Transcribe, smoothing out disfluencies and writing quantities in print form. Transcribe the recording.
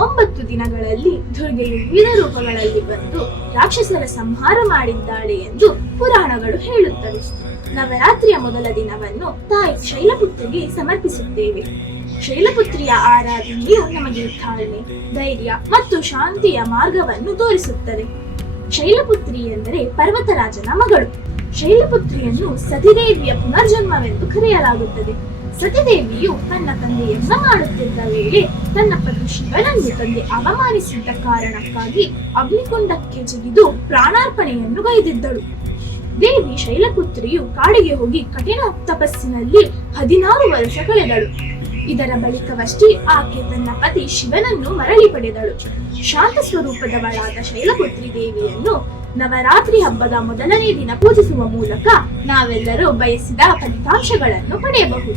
9 ದಿನಗಳಲ್ಲಿ ದುರ್ಗೆಯು ವಿವಿಧ ರೂಪಗಳಲ್ಲಿ ಬಂದು ರಾಕ್ಷಸರ ಸಂಹಾರ ಮಾಡಿದ್ದಾಳೆ ಎಂದು ಪುರಾಣಗಳು ಹೇಳುತ್ತವೆ. ನವರಾತ್ರಿಯ ಮೊದಲ ದಿನವನ್ನು ತಾಯಿ ಶೈಲಪುತ್ರಿಗೆ ಸಮರ್ಪಿಸುತ್ತೇವೆ. ಶೈಲಪುತ್ರಿಯ ಆರಾಧನೆಯು ನಮಗೆ ತಾಳ್ಮೆ, ಧೈರ್ಯ ಮತ್ತು ಶಾಂತಿಯ ಮಾರ್ಗವನ್ನು ತೋರಿಸುತ್ತದೆ. ಶೈಲಪುತ್ರಿ ಎಂದರೆ ಪರ್ವತರಾಜನ ಮಗಳು. ಶೈಲಪುತ್ರಿಯನ್ನು ಸತಿದೇವಿಯ ಪುನರ್ಜನ್ಮವೆಂದು ಕರೆಯಲಾಗುತ್ತದೆ. ಸತಿದೇವಿಯು ತನ್ನ ತಂದೆಯನ್ನ ಮಾಡುತ್ತಿದ್ದ ವೇಳೆ ತನ್ನ ಪತಿ ಶಿವನನ್ನು ತಂದೆ ಅವಮಾನಿಸಿದ್ದ ಕಾರಣಕ್ಕಾಗಿ ಅಗ್ನಿಕುಂಡಕ್ಕೆ ಜಿಗಿದು ಪ್ರಾಣಾರ್ಪಣೆಯನ್ನು ಗೈದಿದ್ದಳು. ದೇವಿ ಶೈಲಪುತ್ರಿಯು ಕಾಡಿಗೆ ಹೋಗಿ ಕಠಿಣ ತಪಸ್ಸಿನಲ್ಲಿ 16 ವರ್ಷ ಕಳೆದಳು. ಇದರ ಬಳಿಕವಷ್ಟೇ ಆಕೆ ತನ್ನ ಪತಿ ಶಿವನನ್ನು ಮರಳಿ ಪಡೆದಳು. ಶಾಂತ ಸ್ವರೂಪದವಳಾದ ಶೈಲಪುತ್ರಿ ದೇವಿಯನ್ನು ನವರಾತ್ರಿ ಹಬ್ಬದ ಮೊದಲನೇ ದಿನ ಪೂಜಿಸುವ ಮೂಲಕ ನಾವೆಲ್ಲರೂ ಬಯಸಿದ ಫಲಿತಾಂಶಗಳನ್ನು ಪಡೆಯಬಹುದು.